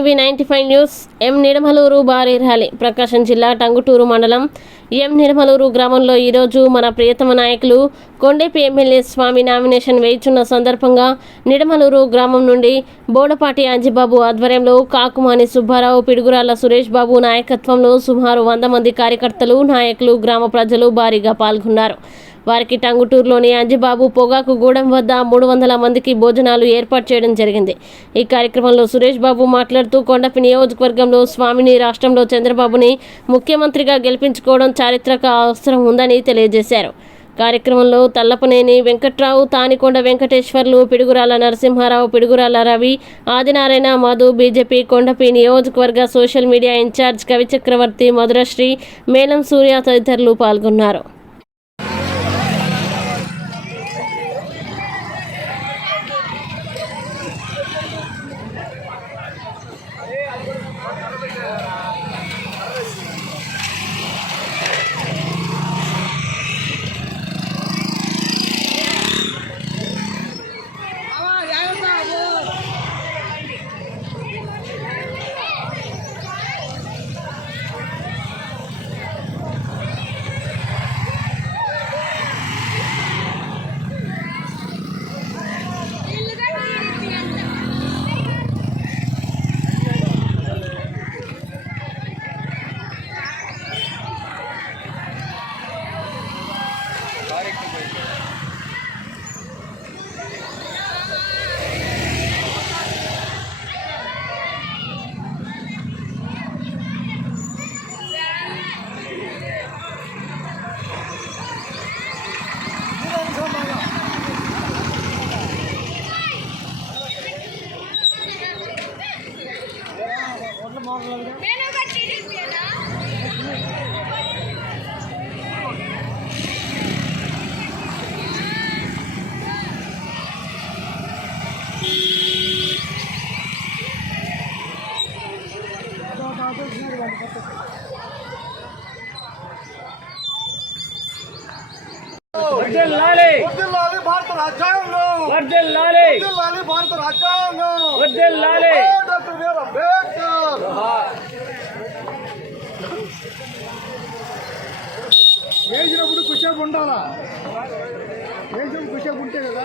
KV95 news. ఎం నిడమలూరు భారీ rally. ప్రకాశం జిల్లా టంగుటూరు మండలం ఎం నిడమలూరు గ్రామంలో ఈరోజు మన ప్రియతమ నాయకులు కొండేపి ఎమ్మెల్యే స్వామి నామినేషన్ వేయిచున్న సందర్భంగా నిడమలూరు గ్రామం నుండి బోడపాటి అంజిబాబు ఆధ్వర్యంలో కాకుమాని సుబ్బారావు, పిడుగురాళ్ల సురేష్ బాబు నాయకత్వంలో సుమారు 100 మంది కార్యకర్తలు, నాయకులు, గ్రామ ప్రజలు భారీగా పాల్గొన్నారు. వారికి టంగుటూరులోని అంజిబాబు పొగాకు గూడెం వద్ద 300 మందికి భోజనాలు ఏర్పాటు చేయడం జరిగింది. ఈ కార్యక్రమంలో సురేష్ బాబు మాట్లాడుతూ కొండపి నియోజకవర్గంలో స్వామిని, రాష్ట్రంలో చంద్రబాబుని ముఖ్యమంత్రిగా గెలిపించుకోవడం చారిత్రక అవసరం ఉందని తెలియజేశారు. కార్యక్రమంలో తల్లపనేని వెంకట్రావు, తానికొండ వెంకటేశ్వర్లు, పిడుగురాళ్ల నరసింహారావు, పిడుగురాళ్ల రవి, ఆదినారాయణ, మధు, బీజేపీ కొండపి నియోజకవర్గ సోషల్ మీడియా ఇన్ఛార్జ్ కవి చక్రవర్తి, మధురశ్రీ, మేలం సూర్య తదితరులు పాల్గొన్నారు. భారత రాజ్యాంగం భారత రాజ్యాంగం డాక్టర్ బిఆర్ అంబేద్కర్. వేసినప్పుడు కుషేపు ఉండాలా, వేసినప్పుడు కుషేపు ఉంటే కదా.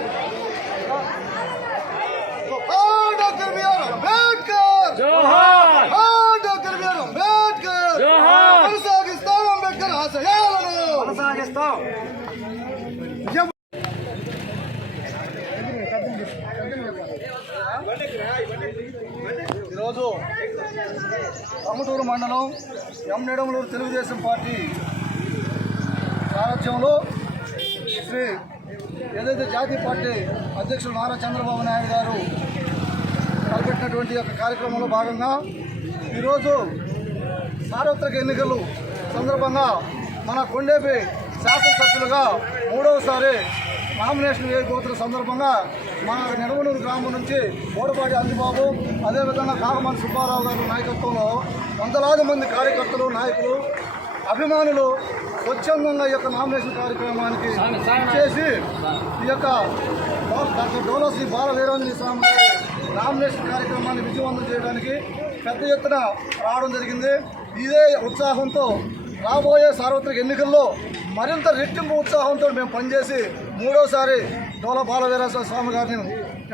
Doctor BR Ambedkar, doctor BR Ambedkar. కొనసాగిస్తాం అంబేద్కర్ ఆశయాలను, కొనసాగిస్తాం. ఈరోజు టంగుటూరు మండలం ఎం నిడమలూరు తెలుగుదేశం పార్టీ సారథ్యంలో శ్రీ ఏదైతే జాతీయ పార్టీ అధ్యక్షులు నారా చంద్రబాబు నాయుడు గారు తలపెట్టినటువంటి యొక్క కార్యక్రమంలో భాగంగా ఈరోజు సార్వత్రిక ఎన్నికలు సందర్భంగా మన కొండేపి శాసనసభ్యులుగా 3వసారి నామినేషన్ వేయబోతున్న సందర్భంగా మన నిడమలూరు గ్రామం నుంచి బోడపాటి అంజిబాబు, అదేవిధంగా కాకుమాని సుబ్బారావు గారి నాయకత్వంలో వందలాది మంది కార్యకర్తలు, నాయకులు, అభిమానులు స్వచ్ఛందంగా ఈ యొక్క నామినేషన్ కార్యక్రమానికి చేసి ఈ యొక్క డాక్టర్ డోలశ్రీ బాల వీరాంజనేయ స్వామి గారి నామినేషన్ కార్యక్రమాన్ని విజయవంతం చేయడానికి పెద్ద ఎత్తున రావడం జరిగింది. ఇదే ఉత్సాహంతో రాబోయే సార్వత్రిక ఎన్నికల్లో మరింత రెట్టింపు ఉత్సాహంతో మేము పనిచేసి 3వసారి డోల బాల వీరాంజనేయ స్వామి గారిని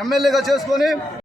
ఎమ్మెల్యేగా చేసుకొని